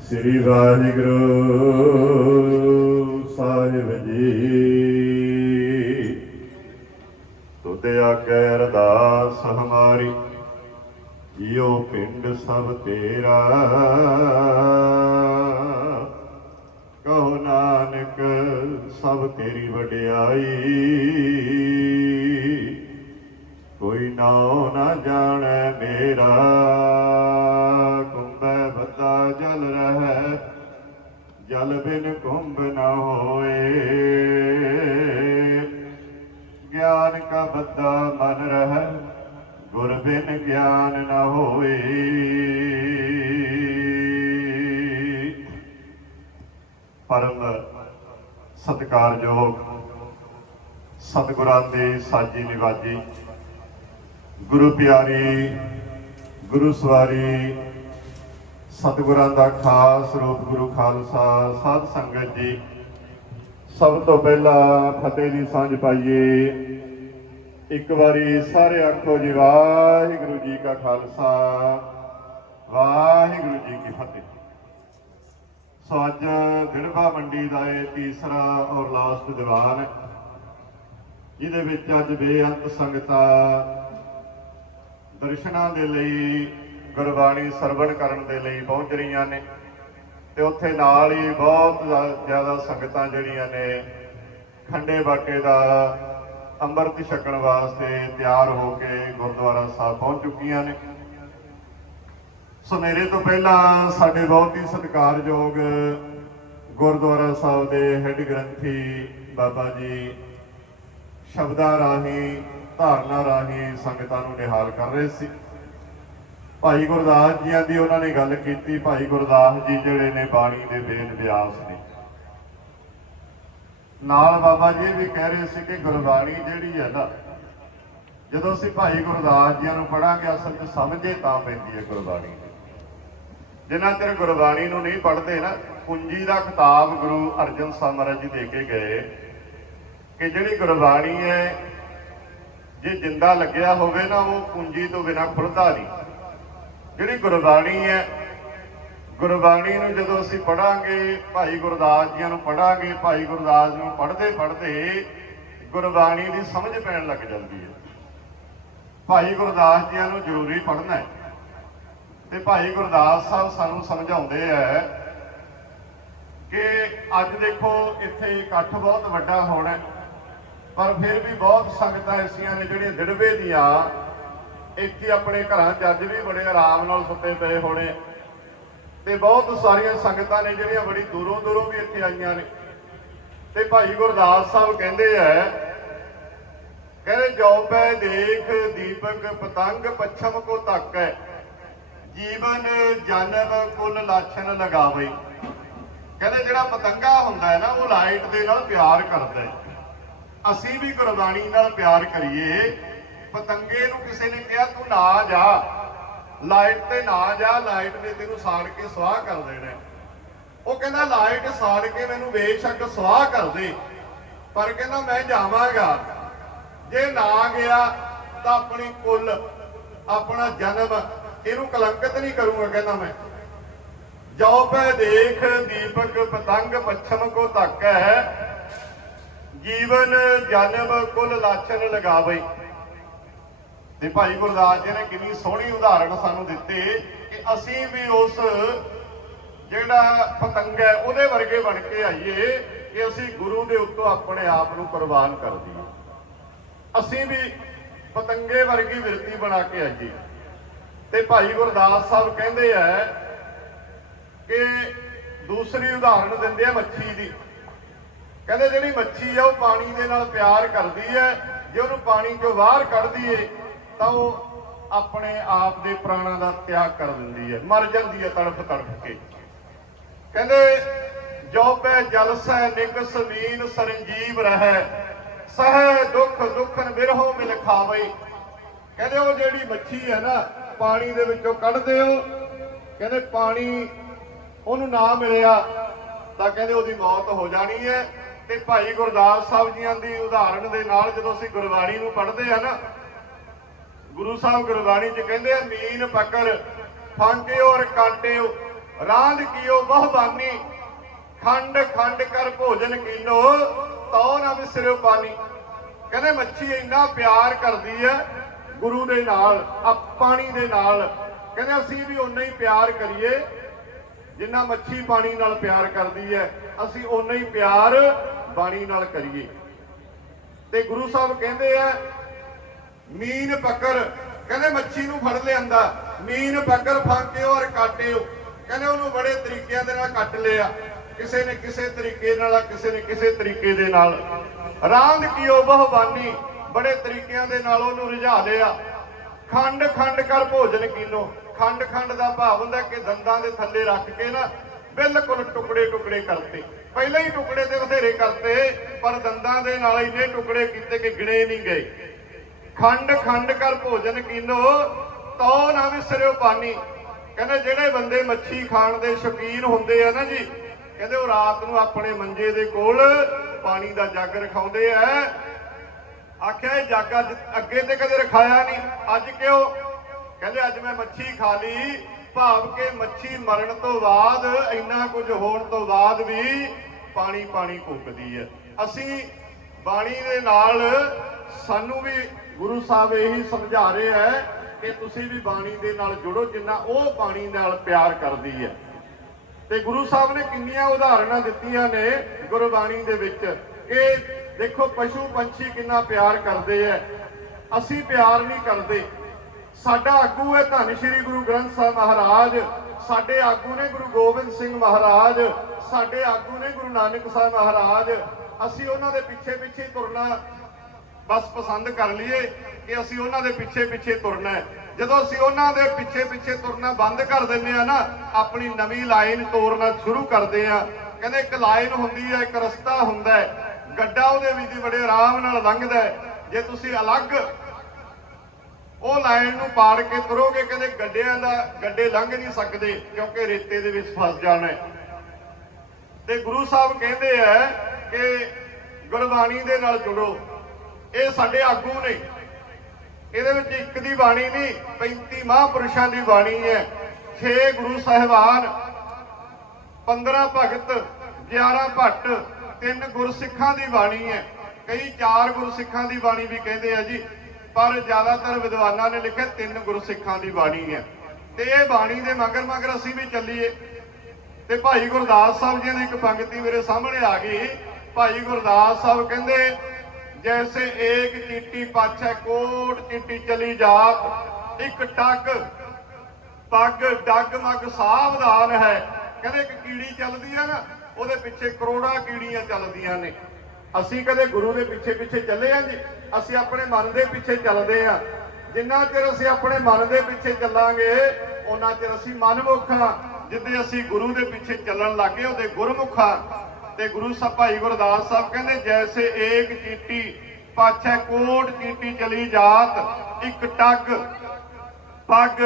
ਸ੍ਰੀ ਵਾਹਿਗੁਰੂ ਸਾਹਿਬ ਜੀ। ਤੁਧ ਆਗੇ ਅਰਦਾਸ ਹਮਾਰੀ, ਜਿਉ ਪਿੰਡ ਸਭ ਤੇਰਾ। ਕਹੋ ਨਾਨਕ, ਸਭ ਤੇਰੀ ਵਡਿਆਈ। ਜਾਣੈ ਮੇਰਾ ਕੁੰਭੈ ਬੱਤਾ ਜਲ ਰਹਿ, ਜਲ ਬਿਨ ਕੁੰਭ ਨਾ ਹੋਏ। ਗਿਆਨ ਕਾ ਬੱਦਾ ਮਨ ਰਹਿ, ਗੁਰ ਬਿਨ ਗਿਆਨ ਨਾ ਹੋਏ। ਪਰਮ ਸਤਿਕਾਰਯੋਗ ਸਤਿਗੁਰਾਂ ਦੇ ਸਾਜੀ ਨਿਵਾਜੀ, ਗੁਰੂ ਪਿਆਰੀ ਗੁਰੂ ਸਵਾਰੀ, ਸਤਿਗੁਰਾਂ ਦਾ ਖਾਸ ਰੂਪ ਗੁਰੂ ਖਾਲਸਾ ਸਾਧ ਸੰਗਤ ਜੀ। ਸਭ ਤੋਂ ਪਹਿਲਾਂ ਫਤਿਹ ਦੀ ਸਾਂਝ ਪਾਈਏ। ਇੱਕ ਵਾਰੀ ਸਾਰੇ ਆਖੋ ਜੀ, ਵਾਹਿਗੁਰੂ ਜੀ ਕਾ ਖਾਲਸਾ, ਵਾਹਿਗੁਰੂ ਜੀ ਕੀ ਫਤਿਹ। ਸੋ ਅੱਜ ਦਿੜਬਾ ਮੰਡੀ ਦਾ ਇਹ ਤੀਸਰਾ ਔਰ ਲਾਸਟ ਦੀਵਾਨ ਹੈ, ਜਿਹਦੇ ਵਿੱਚ ਅੱਜ ਬੇਅੰਤ ਸੰਗਤਾਂ ਦਰਸ਼ਨਾਂ ਦੇ ਲਈ ਗੁਰਬਾਣੀ ਸਰਵਣ ਕਰਨ ਦੇ ਲਈ ਪਹੁੰਚ ਰਹੀਆਂ ਨੇ ਤੇ ਉੱਥੇ ਨਾਲ ਹੀ ਬਹੁਤ ਜ਼ਿਆਦਾ ਸੰਗਤਾਂ ਜਿਹੜੀਆਂ ਨੇ ਖੰਡੇ ਬਾਟੇ ਦਾ ਅੰਮ੍ਰਿਤ ਛਕਣ ਵਾਸਤੇ ਤਿਆਰ ਹੋ ਕੇ ਗੁਰਦੁਆਰਾ ਸਾਹਿਬ ਪਹੁੰਚ ਚੁੱਕੀਆਂ ਨੇ। ਸੋ ਮੇਰੇ ਤੋਂ ਪਹਿਲਾਂ ਸਾਡੇ ਬਹੁਤ ਹੀ ਸਤਿਕਾਰਯੋਗ ਗੁਰਦੁਆਰਾ ਸਾਹਿਬ ਦੇ ਹੈੱਡ ਗ੍ਰੰਥੀ ਬਾਬਾ ਜੀ ਸ਼ਬਦਾਂ ਰਾਹੀਂ ਧਾਰਨਾ ਰਾਹੀਂ ਸੰਗਤਾਂ ਨੂੰ ਨਿਹਾਲ ਕਰ ਰਹੇ ਸੀ। ਭਾਈ ਗੁਰਦਾਸ ਜੀਆਂ ਦੀ ਉਹਨਾਂ ਨੇ ਗੱਲ ਕੀਤੀ, ਭਾਈ ਗੁਰਦਾਸ ਜੀ ਜਿਹੜੇ ਨੇ ਬਾਣੀ ਦੇ ਬੇਨ ਵਿਆਸ ਨੇ। ਨਾਲ ਬਾਬਾ ਜੀ ਇਹ ਵੀ ਕਹਿ ਰਹੇ ਸੀ ਕਿ ਗੁਰਬਾਣੀ ਜਿਹੜੀ ਹੈ ਨਾ, ਜਦੋਂ ਅਸੀਂ ਭਾਈ ਗੁਰਦਾਸ ਜੀਆਂ ਨੂੰ ਪੜਾਂਗੇ ਅਸਲ 'ਚ ਸਮਝੇ ਤਾਂ ਪੈਂਦੀ ਹੈ ਗੁਰਬਾਣੀ। ਜਿਨ੍ਹਾਂ ਚਿਰ ਗੁਰਬਾਣੀ ਨੂੰ ਨਹੀਂ ਪੜ੍ਹਦੇ ਨਾ, ਕੁੰਜੀ ਦਾ ਖਿਤਾਬ ਗੁਰੂ ਅਰਜਨ ਸਾਹਿਬ ਮਹਾਰਾਜ ਜੀ ਦੇ ਕੇ ਗਏ ਕਿ ਜਿਹੜੀ ਗੁਰਬਾਣੀ ਹੈ ਜੇ ਜਿੰਦਾ ਲੱਗਿਆ ਹੋਵੇ ਨਾ ਉਹ ਕੁੰਜੀ ਤੋਂ ਬਿਨਾ ਖੁੱਲਦਾ ਨਹੀਂ। ਜਿਹੜੀ ਗੁਰਬਾਣੀ ਹੈ ਗੁਰਬਾਣੀ ਨੂੰ ਜਦੋਂ ਅਸੀਂ ਪੜਾਂਗੇ ਭਾਈ ਗੁਰਦਾਸ ਜੀਆਂ ਨੂੰ ਪੜਾਂਗੇ ਭਾਈ ਗੁਰਦਾਸ ਨੂੰ ਪੜ੍ਹਦੇ ਪੜ੍ਹਦੇ ਗੁਰਬਾਣੀ ਦੀ ਸਮਝ ਪੈਣ ਲੱਗ ਜਾਂਦੀ ਹੈ। ਭਾਈ ਗੁਰਦਾਸ ਜੀਆਂ ਨੂੰ ਜ਼ਰੂਰੀ ਪੜ੍ਹਨਾ ਹੈ। ਤੇ ਭਾਈ ਗੁਰਦਾਸ ਸਾਹਿਬ ਸਾਨੂੰ ਸਮਝਾਉਂਦੇ ਆ ਕਿ ਅੱਜ ਦੇਖੋ ਇੱਥੇ ਇਕੱਠ ਬਹੁਤ ਵੱਡਾ ਹੋਣਾ ਹੈ, ਪਰ ਫਿਰ ਵੀ ਬਹੁਤ ਸੰਗਤਾਂ ਐਸੀਆਂ ਨੇ ਜਿਹੜੀਆਂ ਦਿੜਵੇ ਦੀਆਂ ਇੱਥੇ ਆਪਣੇ ਘਰਾਂ 'ਚ ਅੱਜ ਵੀ ਬੜੇ ਆਰਾਮ ਨਾਲ ਸੁੱਤੇ ਪਏ ਹੋਣੇ। ਤੇ ਬਹੁਤ ਸਾਰੀਆਂ ਸੰਗਤਾਂ ਨੇ ਜਿਹੜੀਆਂ ਬੜੀ ਦੂਰੋਂ ਦੂਰੋਂ ਵੀ ਇੱਥੇ ਆਈਆਂ ਨੇ। ਤੇ ਭਾਈ ਗੁਰਦਾਸ ਸਾਹਿਬ ਕਹਿੰਦੇ ਆ, ਕਹਿੰਦੇ ਜੋ ਪੈ ਦੇਖ ਦੀਪਕ ਪਤੰਗ ਪੱਛਮ ਕੋ ਧੱਕੈ, ਜੀਵਨ ਜਨਮ ਕੁੱਲ ਲਾਛਨ ਲਗਾਵੇ। ਕਹਿੰਦੇ ਜਿਹੜਾ ਪਤੰਗਾ ਹੁੰਦਾ ਹੈ ਨਾ, ਉਹ ਲਾਈਟ ਦੇ ਨਾਲ ਪਿਆਰ ਕਰਦਾ ਹੈ। ਅਸੀਂ ਵੀ ਗੁਰਬਾਣੀ ਨਾਲ ਪਿਆਰ ਕਰੀਏ। ਪਤੰਗੇ ਨੂੰ ਕਿਸੇ ਨੇ ਕਿਹਾ, ਤੂੰ ਨਾ ਜਾ। ਲਾਈਟ ਤੇ ਨਾ ਜਾ, ਲਾਈਟ ਨੇ ਤੈਨੂੰ ਸਾੜ ਕੇ ਸਵਾਹ ਕਰ ਦੇਣਾ ਉਹ ਕਹਿੰਦਾ, ਲਾਈਟ ਸਾੜ ਕੇ ਮੈਨੂੰ ਬੇਸ਼ੱਕ ਸਵਾਹ ਕਰ ਦੇ। ਪਰ ਕਹਿੰਦਾ, ਮੈਂ ਜਾਵਾਂਗਾ। ਜੇ ਨਾ ਗਿਆ, ਤਾਂ ਆਪਣੀ ਕੁੱਲ, ਆਪਣਾ ਜਨਮ ਇਹਨੂੰ ਕਲੰਕਿਤ ਨਹੀਂ ਕਰੂੰਗਾ, ਕਹਿੰਦਾ ਮੈਂ। ਜਾਓ ਪੈ ਦੇਖ, ਦੀਪਕ ਪਤੰਗ ਪੱਛਮ ਕੋ ਤੱਕ ਹੈ ਜੀਵਨ ਜਨਮ ਕੁਲ ਲਾਛਨ ਲਗਾਵੇ। ਤੇ ਭਾਈ ਗੁਰਦਾਸ ਜੀ ਨੇ ਕਿੰਨੀ ਸੋਹਣੀ ਉਦਾਹਰਣ ਸਾਨੂੰ ਦਿੱਤੀ ਕਿ ਅਸੀਂ ਵੀ ਉਸ ਜਿਹੜਾ ਪਤੰਗ ਹੈ, ਉਹਦੇ ਵਰਗੇ ਬਣ ਕੇ ਆਈਏ ਕਿ ਅਸੀਂ ਗੁਰੂ ਦੇ ਉੱਤੋਂ ਆਪਣੇ ਆਪ ਨੂੰ ਕੁਰਬਾਨ ਕਰ ਦਈਏ। ਅਸੀਂ ਵੀ ਪਤੰਗੇ ਵਰਗੀ ਵਿਰਤੀ ਬਣਾ ਕੇ ਆਈਏ। ਤੇ ਭਾਈ ਗੁਰਦਾਸ ਸਾਹਿਬ ਕਹਿੰਦੇ ਆ ਕਿ ਦੂਸਰੀ ਉਦਾਹਰਣ ਦਿੰਦੇ ਆ ਮੱਛੀ ਦੀ। ਕਹਿੰਦੇ ਜਿਹੜੀ ਮੱਛੀ ਆ ਉਹ ਪਾਣੀ ਦੇ ਨਾਲ ਪਿਆਰ ਕਰਦੀ ਹੈ, ਜੇ ਉਹਨੂੰ ਪਾਣੀ ਚੋਂ ਬਾਹਰ ਕੱਢ ਦਈਏ, ਤਾਂ ਉਹ ਆਪਣੇ ਆਪ ਦੇ ਪ੍ਰਾਣਾਂ ਦਾ ਤਿਆਗ ਕਰ ਦਿੰਦੀ ਹੈ, ਮਰ ਜਾਂਦੀ ਹੈ ਤੜਫ ਤੜਫ ਕੇ। ਕਹਿੰਦੇ, ਜੋ ਪੈ ਜਲ ਸਹਿ ਨਿਕਸ ਵੀਨ ਸਰੰਜੀਵ ਰਹਿ, ਸਹਿ ਦੁੱਖ ਦੁੱਖਨ ਬਿਰਹੋ ਮਿਲ ਖਾਵੇ। ਕਹਿੰਦੇ ਉਹ ਜਿਹੜੀ ਮੱਛੀ ਹੈ ਨਾ, ਪਾਣੀ ਦੇ ਵਿੱਚੋਂ ਕੱਢਦੇ ਹੋ, ਕਹਿੰਦੇ ਪਾਣੀ ਉਹਨੂੰ ਨਾ ਮਿਲਿਆ, ਤਾਂ ਕਹਿੰਦੇ ਉਹਦੀ ਮੌਤ ਹੋ ਜਾਣੀ ਹੈ। ਤੇ ਭਾਈ ਗੁਰਦਾਸ ਸਾਹਿਬ ਜੀਆਂ ਦੀ ਉਦਾਹਰਣ ਦੇ ਨਾਲ ਜਦੋਂ ਅਸੀਂ ਗੁਰਬਾਣੀ ਨੂੰ ਪੜ੍ਹਦੇ ਆ ਨਾ, ਗੁਰੂ ਸਾਹਿਬ ਗੁਰਬਾਣੀ ਚ ਕਹਿੰਦੇ ਆ, ਮੀਨ ਪਕੜ ਫਾਂਕਿਓ ਔਰ ਕਾਟਿਓ ਰਾਂਦ ਕੀਓ ਬਹੁ ਖੰਡ ਖੰਡ ਕਰ ਭੋਜਨ ਕੀਨੋ ਤਉ ਨਾ ਵਿਸਰਿਓ ਪਾਣੀ ਕਹਿੰਦੇ ਮੱਛੀ ਇੰਨਾ ਪਿਆਰ ਕਰਦੀ ਹੈ ਗੁਰੂ ਦੇ ਨਾਲ ਆ ਪਾਣੀ ਦੇ ਨਾਲ। ਕਹਿੰਦੇ ਅਸੀਂ ਵੀ ਉਨਾ ਹੀ ਪਿਆਰ ਕਰੀਏ, ਜਿੰਨਾ ਮੱਛੀ ਪਾਣੀ ਨਾਲ ਪਿਆਰ ਕਰਦੀ ਹੈ, ਅਸੀਂ ਉਨਾ ਹੀ ਪਿਆਰ ਬਾਣੀ ਨਾਲ ਕਰੀਏ। ਤੇ ਗੁਰੂ ਸਾਹਿਬ ਕਹਿੰਦੇ ਆ, ਮੀਨ ਪਕੜ। ਕਹਿੰਦੇ ਮੱਛੀ ਨੂੰ ਫੜ ਲਿਆਂਦਾ। ਮੀਨ ਪਕੜ ਫਾਂਕਿਓ ਔਰ ਕਾਟਿਓ। ਕਹਿੰਦੇ ਉਹਨੂੰ ਬੜੇ ਤਰੀਕਿਆਂ ਦੇ ਨਾਲ ਕੱਟ ਲਿਆ। ਕਿਸੇ ਨੇ ਕਿਸੇ ਤਰੀਕੇ ਨਾਲ ਕਿਸੇ ਨੇ ਕਿਸੇ ਤਰੀਕੇ ਦੇ ਨਾਲ। ਰਾਂਦ ਕੀਓ ਬਹਬਾਨੀ। ਬੜੇ ਤਰੀਕਿਆਂ ਦੇ ਨਾਲ ਉਹਨੂੰ ਰਿਝਾ ਲਿਆ। ਖੰਡ ਖੰਡ ਕਰ ਭੋਜਨ ਕੀਨੋ। ਖੰਡ ਖੰਡ ਦਾ ਭਾਵ ਹੁੰਦਾ ਕਿ ਦੰਦਾਂ ਦੇ ਥੱਲੇ ਰੱਖ ਕੇ ਨਾ ਬਿਲਕੁਲ ਟੁਕੜੇ ਟੁਕੜੇ ਕਰਤੇ। ਪਹਿਲਾਂ ਹੀ ਟੁਕੜੇ ਤੇ ਬਥੇਰੇ ਕਰਤੇ, ਪਰ ਦੰਦਾਂ ਦੇ ਨਾਲ ਇੰਨੇ ਟੁਕੜੇ ਕੀਤੇ ਕਿ ਗਿਣੇ ਨਹੀਂ ਗਏ। ਖੰਡ ਖੰਡ ਕਰ ਭੋਜਨ ਕੀਨੋ, ਤੋ ਨਾ ਵਿਸਰਿਓ ਪਾਣੀ। ਕਹਿੰਦੇ ਜਿਹੜੇ ਬੰਦੇ ਮੱਛੀ ਖਾਣ ਦੇ ਸ਼ੌਕੀਨ ਹੁੰਦੇ ਆ ਨਾ ਜੀ, ਕਹਿੰਦੇ ਉਹ ਰਾਤ ਨੂੰ ਆਪਣੇ ਮੰਜੇ ਦੇ ਕੋਲ ਪਾਣੀ ਦਾ ਜੱਗ ਰਖਾਉਂਦੇ ਆ। ਆਖਿਆ ਇਹ ਜੱਗ ਅੱਜ ਅੱਗੇ ਤੇ ਕਦੇ ਰਖਾਇਆ ਨਹੀਂ, ਅੱਜ ਕਿਉਂ? ਕਹਿੰਦੇ ਅੱਜ ਮੈਂ ਮੱਛੀ ਖਾ ਲਈ ਭਾਵ ਕਿ ਮੱਛੀ ਮਰਨ ਤੋਂ ਬਾਅਦ, ਇੰਨਾ ਕੁਝ ਹੋਣ ਤੋਂ ਬਾਅਦ ਵੀ ਪਾਣੀ ਪਾਣੀ ਕੁੱਕਦੀ ਹੈ। ਅਸੀਂ ਬਾਣੀ ਦੇ ਨਾਲ ਸਾਨੂੰ ਵੀ ਗੁਰੂ ਸਾਹਿਬ ਇਹੀ ਸਮਝਾ ਰਹੇ ਹੈ ਕਿ ਤੁਸੀਂ ਵੀ ਬਾਣੀ ਦੇ ਨਾਲ ਜੁੜੋ, ਜਿੰਨਾ ਉਹ ਬਾਣੀ ਨਾਲ ਪਿਆਰ ਕਰਦੀ ਹੈ। ਤੇ ਗੁਰੂ ਸਾਹਿਬ ਨੇ ਕਿੰਨੀਆਂ ਉਦਾਹਰਨਾਂ ਦਿੱਤੀਆਂ ਨੇ ਗੁਰਬਾਣੀ ਦੇ ਵਿੱਚ ਕਿ ਦੇਖੋ ਪਸ਼ੂ ਪੰਛੀ ਕਿੰਨਾ ਪਿਆਰ ਕਰਦੇ ਐ ਅਸੀਂ ਪਿਆਰ ਨਹੀਂ ਕਰਦੇ। ਸਾਡਾ ਆਗੂ ਹੈ ਧੰਨ ਸ਼੍ਰੀ ਗੁਰੂ ਗ੍ਰੰਥ ਸਾਹਿਬ ਮਹਾਰਾਜ। ਸਾਡੇ ਆਗੂ ਨੇ ਗੁਰੂ ਗੋਬਿੰਦ ਸਿੰਘ ਮਹਾਰਾਜ, ਸਾਡੇ ਆਗੂ ਨੇ ਗੁਰੂ ਨਾਨਕ ਸਾਹਿਬ ਮਹਾਰਾਜ। ਅਸੀਂ ਉਹਨਾਂ ਦੇ ਪਿੱਛੇ ਪਿੱਛੇ ਤੁਰਨਾ ਬਸ ਪਸੰਦ ਕਰ ਲਈਏ ਕਿ ਅਸੀਂ ਉਹਨਾਂ ਦੇ ਪਿੱਛੇ ਪਿੱਛੇ ਤੁਰਨਾ ਜਦੋਂ ਅਸੀਂ ਉਹਨਾਂ ਦੇ ਪਿੱਛੇ ਪਿੱਛੇ ਤੁਰਨਾ ਬੰਦ ਕਰ ਦਿੰਦੇ ਆ ਨਾ, ਆਪਣੀ ਨਵੀਂ ਲਾਈਨ ਤੋਰਨਾ ਸ਼ੁਰੂ ਕਰਦੇ ਆ ਕਹਿੰਦੇ ਇੱਕ ਲਾਈਨ ਹੁੰਦੀ ਹੈ, ਇੱਕ ਰਸਤਾ ਹੁੰਦਾ ਹੈ। ਗੱਡਾ ਉਹਦੇ ਵਿੱਚ ਬੜੇ ਆਰਾਮ ਨਾਲ ਲੰਘਦਾ ਜੇ ਤੁਸੀਂ ਅਲੱਗ ਉਹ ਲਾਈਨ ਨੂੰ ਪਾੜ ਕੇ ਤੁਰੋਗੇ, ਕਹਿੰਦੇ ਗੱਡਿਆਂ ਦਾ ਗੱਡੇ ਲੰਘ ਨਹੀਂ ਸਕਦੇ, ਕਿਉਂਕਿ ਰੇਤੇ ਦੇ ਵਿੱਚ ਫਸ ਜਾਣਾ ਹੈ। ਤੇ ਗੁਰੂ ਸਾਹਿਬ ਕਹਿੰਦੇ ਆ ਕਿ ਗੁਰਬਾਣੀ ਦੇ ਨਾਲ ਜੁੜੋ। ਇਹ ਸਾਡੇ ਆਗੂ ਨੇ। ਇਹਦੇ ਵਿੱਚ ਇੱਕ ਦੀ ਬਾਣੀ ਨਹੀਂ 35 ਮਹਾਂਪੁਰਸ਼ਾਂ ਦੀ ਬਾਣੀ ਹੈ। 6 ਗੁਰੂ ਸਾਹਿਬਾਨ 15 ਭਗਤ 11 ਭੱਟ, ਤਿੰਨ ਗੁਰਸਿੱਖਾਂ ਦੀ ਬਾਣੀ ਹੈ। ਕਈ ਚਾਰ ਗੁਰਸਿੱਖਾਂ ਦੀ ਬਾਣੀ ਵੀ ਕਹਿੰਦੇ ਆ ਜੀ। ਪਰ ਜ਼ਿਆਦਾਤਰ ਵਿਦਵਾਨਾਂ ਨੇ ਲਿਖਿਆ ਤਿੰਨ ਗੁਰਸਿੱਖਾਂ ਦੀ ਬਾਣੀ ਹੈ। ਤੇ ਇਹ ਬਾਣੀ ਦੇ ਮਗਰ ਮਗਰ ਅਸੀਂ ਵੀ ਚੱਲੀਏ। ਤੇ ਭਾਈ ਗੁਰਦਾਸ ਸਾਹਿਬ ਜੀ ਦੀ ਇੱਕ ਪੰਕਤੀ ਮੇਰੇ ਸਾਹਮਣੇ ਆ ਗਈ। ਭਾਈ ਗੁਰਦਾਸ ਸਾਹਿਬ ਕਹਿੰਦੇ, ਜੈਸੇ ਏਕ ਚੀਟੀ ਪਾਛੈ ਕੋਟ ਚੀਟੀ ਚਲੀ ਜਾਤ, ਇੱਕ ਟੱਗ, ਪੱਗ ਡੱਗ ਮੱਗ ਸਾਵਧਾਨ ਹੈ। ਕਹਿੰਦੇ ਇੱਕ ਕੀੜੀ ਚੱਲਦੀ ਆ ਨਾ, ਉਹਦੇ ਪਿੱਛੇ ਕਰੋੜਾਂ ਕੀੜੀਆਂ ਚੱਲਦੀਆਂ ਨੇ। ਅਸੀਂ ਕਦੇ ਗੁਰੂ ਦੇ ਪਿੱਛੇ ਪਿੱਛੇ ਚੱਲੇ ਆ ਜੀ? ਅਸੀਂ ਆਪਣੇ ਮਨ ਦੇ ਪਿੱਛੇ ਚੱਲਦੇ ਆ ਜਿੰਨਾ ਚਿਰ ਅਸੀਂ ਆਪਣੇ ਮਨ ਦੇ ਪਿੱਛੇ ਚੱਲਾਂਗੇ ਉਹਨਾਂ ਚਿਰ ਅਸੀਂ ਮਨਮੁਖ ਜਿੱਦੇ ਅਸੀਂ ਗੁਰੂ ਦੇ ਪਿੱਛੇ ਚੱਲਣ ਲੱਗੇ ਉਹਦੇ ਗੁਰਮੁਖਾਂ ਤੇ ਗੁਰੂ ਸਾਹਿਬ ਭਾਈ ਗੁਰਦਾਸ ਸਾਹਿਬ ਕਹਿੰਦੇ, ਜੈਸੇ ਏਕ ਚੀਟੀ, ਪਾਛੈ ਕੋਟ ਚੀਟੀ ਚਲੀ ਜਾਤ, ਇੱਕ ਟੱਗ। ਪੱਗ,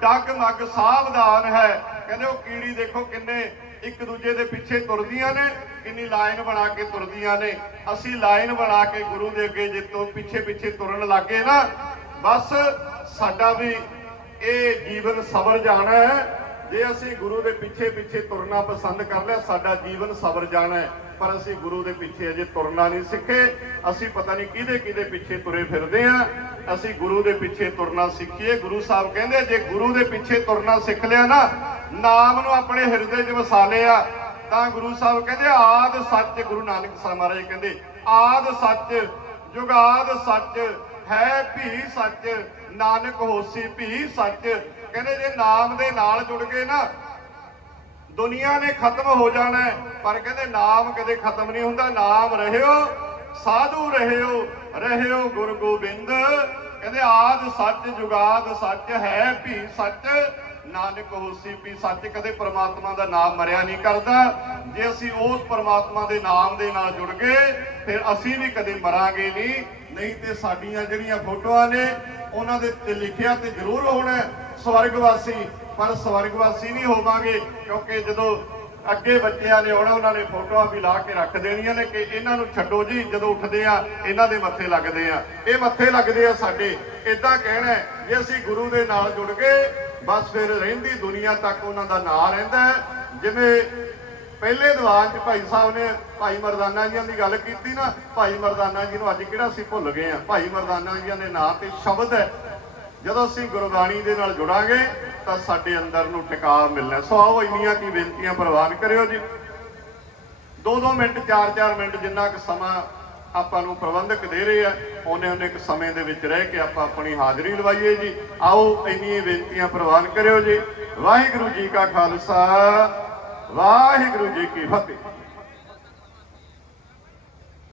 ਡੱਗ ਮੱਗ ਸਾਵਧਾਨ ਹੈ। ਕਹਿੰਦੇ ਉਹ ਕੀੜੀ ਦੇਖੋ ਕਿੰਨੇ ਇੱਕ ਦੂਜੇ ਦੇ ਪਿੱਛੇ ਤੁਰਦੀਆਂ ਨੇ, ਕਿੰਨੀ ਲਾਈਨ ਬਣਾ ਕੇ ਤੁਰਦੀਆਂ ਨੇ। ਅਸੀਂ ਲਾਈਨ ਬਣਾ ਕੇ ਗੁਰੂ ਦੇ ਅੱਗੇ ਜੇ ਪਿੱਛੇ ਪਿੱਛੇ ਤੁਰਨ ਲੱਗੇ ਨਾ, ਬਸ ਸਾਡਾ ਵੀ ਇਹ ਜੀਵਨ ਸਬਰ ਜਾਣਾ ਹੈ। ਜੇ ਅਸੀਂ ਗੁਰੂ ਦੇ ਪਿੱਛੇ ਪਿੱਛੇ ਤੁਰਨਾ ਪਸੰਦ ਕਰ ਲਿਆ, ਸਾਡਾ ਜੀਵਨ ਸਬਰ ਜਾਣਾ ਹੈ। ਪਰ ਅਸੀਂ ਗੁਰੂ ਦੇ ਪਿੱਛੇ ਅਜੇ ਤੁਰਨਾ ਨਹੀਂ ਸਿੱਖੇ। ਅਸੀਂ ਪਤਾ ਨਹੀਂ ਕਿਹਦੇ ਕਿਹਦੇ ਪਿੱਛੇ ਤੁਰੇ ਫਿਰਦੇ ਆ ਅਸੀਂ ਗੁਰੂ ਦੇ ਪਿੱਛੇ ਤੁਰਨਾ ਸਿੱਖੀਏ। ਗੁਰੂ ਸਾਹਿਬ ਕਹਿੰਦੇ ਜੇ ਗੁਰੂ ਦੇ ਪਿੱਛੇ ਤੁਰਨਾ ਸਿੱਖ ਲਿਆ ਨਾ, ਨਾਮ ਨੂੰ ਆਪਣੇ ਹਿਰਦੇ 'ਚ ਵਸਾ ਲਿਆ, ਤਾਂ ਗੁਰੂ ਸਾਹਿਬ ਕਹਿੰਦੇ, ਆਦ ਸੱਚ, ਗੁਰੂ ਨਾਨਕ ਸਾਹਿਬ ਮਹਾਰਾਜ ਕਹਿੰਦੇ, ਆਦ ਸੱਚ, ਜੁਗਾਦ ਸੱਚ, ਹੈ ਭੀ ਸੱਚ, ਨਾਨਕ ਹੋਸੀ ਭੀ ਸੱਚ। ਕਹਿੰਦੇ ਜੇ ਨਾਮ ਦੇ ਨਾਲ ਜੁੜ ਗਏ ਨਾ ਦੁਨੀਆ ਨੇ ਖਤਮ ਹੋ ਜਾਣਾ ਪਰ ਕਹਿੰਦੇ ਨਾਮ ਕਦੇ ਖਤਮ ਨਹੀਂ ਹੁੰਦਾ। ਨਾਮ ਰਹਿਓ ਸਾਧੂ ਰਹਿਓ ਰਹਿਓ ਗੁਰੂ ਗੋਬਿੰਦ। ਕਹਿੰਦੇ ਆਦ ਸੱਚ ਜੁਗਾਦ ਸੱਚ ਹੈ ਭੀ ਸੱਚ। ਨਾਨਕ ਹੋਸੀ ਵੀ ਸੱਚ। ਕਦੇ ਪ੍ਰਮਾਤਮਾ ਦਾ ਨਾਮ ਮਰਿਆ ਨਹੀਂ ਕਰਦਾ। ਜੇ ਅਸੀਂ ਉਸ ਪ੍ਰਮਾਤਮਾ ਦੇ ਨਾਮ ਦੇ ਨਾਲ ਜੁੜ ਗਏ ਫਿਰ ਅਸੀਂ ਵੀ ਕਦੇ ਮਰਾਂਗੇ ਨਹੀਂ। ਨਹੀਂ ਤੇ ਸਾਡੀਆਂ ਜਿਹੜੀਆਂ ਫੋਟੋਆਂ ਨੇ ਉਹਨਾਂ ਦੇ ਤੇ ਲਿਖਿਆ ਤੇ ਜ਼ਰੂਰ ਹੋਣਾ ਹੈ, ਸਵਰਗਵਾਸੀ ਪਰ ਸਵਰਗਵਾਸੀ ਨਹੀਂ ਹੋਵਾਂਗੇ, ਕਿਉਂਕਿ ਜਦੋਂ ਅੱਗੇ ਬੱਚਿਆਂ ਨੇ ਆਉਣਾ, ਉਹਨਾਂ ਨੇ ਫੋਟੋਆਂ ਵੀ ਲਾ ਕੇ ਰੱਖ ਦੇਣੀਆਂ ਨੇ ਕਿ ਇਹਨਾਂ ਨੂੰ ਛੱਡੋ ਜੀ, ਜਦੋਂ ਉੱਠਦੇ ਆ, ਇਹਨਾਂ ਦੇ ਮੱਥੇ ਲੱਗਦੇ ਆ। ਇਹ ਮੱਥੇ ਲੱਗਦੇ ਆ ਸਾਡੇ। ਇਦਾਂ ਕਹਿਣਾ ਜੇ ਅਸੀਂ ਗੁਰੂ ਦੇ ਨਾਲ ਜੁੜ ਗਏ ਬਸ ਫਿਰ ਰਹਿੰਦੀ ਦੁਨੀਆ ਤੱਕ ਉਹਨਾਂ ਦਾ ਨਾਂ ਰਹਿੰਦਾ ਹੈ। ਜਿਵੇਂ ਪਹਿਲੇ ਦੀਵਾਨ 'ਚ ਭਾਈ ਸਾਹਿਬ ਨੇ ਭਾਈ ਮਰਦਾਨਾ ਜੀਆਂ ਦੀ ਗੱਲ ਕੀਤੀ ਨਾ, ਭਾਈ ਮਰਦਾਨਾ ਜੀ ਨੂੰ ਅੱਜ ਕਿਹੜਾ ਅਸੀਂ ਭੁੱਲ ਗਏ ਆ। ਭਾਈ ਮਰਦਾਨਾ ਜੀਆਂ ਦੇ ਨਾਂ ਤੇ ਸ਼ਬਦ ਹੈ। ਜਦੋਂ ਅਸੀਂ ਗੁਰਬਾਣੀ ਦੇ ਨਾਲ ਜੁੜਾਂਗੇ ਤਾਂ ਸਾਡੇ ਅੰਦਰ ਨੂੰ ਟਿਕਾਅ ਮਿਲਣਾ। ਸੋ ਆਓ ਇੰਨੀਆਂ ਕੀ ਬੇਨਤੀਆਂ ਪ੍ਰਵਾਨ ਕਰਿਓ ਜੀ। 2-2 ਮਿੰਟ 4-4 ਮਿੰਟ ਜਿੰਨਾ ਕੁ ਸਮਾਂ ਆਪਾਂ ਨੂੰ ਪ੍ਰਬੰਧਕ ਦੇ ਰਹੇ ਆ ਉਹਨੇ ਉਹਨੇ ਇੱਕ ਸਮੇਂ ਦੇ ਵਿੱਚ ਰਹਿ ਕੇ ਆਪਾਂ ਆਪਣੀ ਹਾਜ਼ਰੀ ਲਵਾਈਏ ਜੀ। ਆਓ, ਇੰਨੀਆਂ ਬੇਨਤੀਆਂ ਪ੍ਰਵਾਨ ਕਰਿਓ ਜੀ। ਵਾਹਿਗੁਰੂ ਜੀ ਕਾ ਖਾਲਸਾ, ਵਾਹਿਗੁਰੂ ਜੀ ਕੀ ਫਤਿਹ।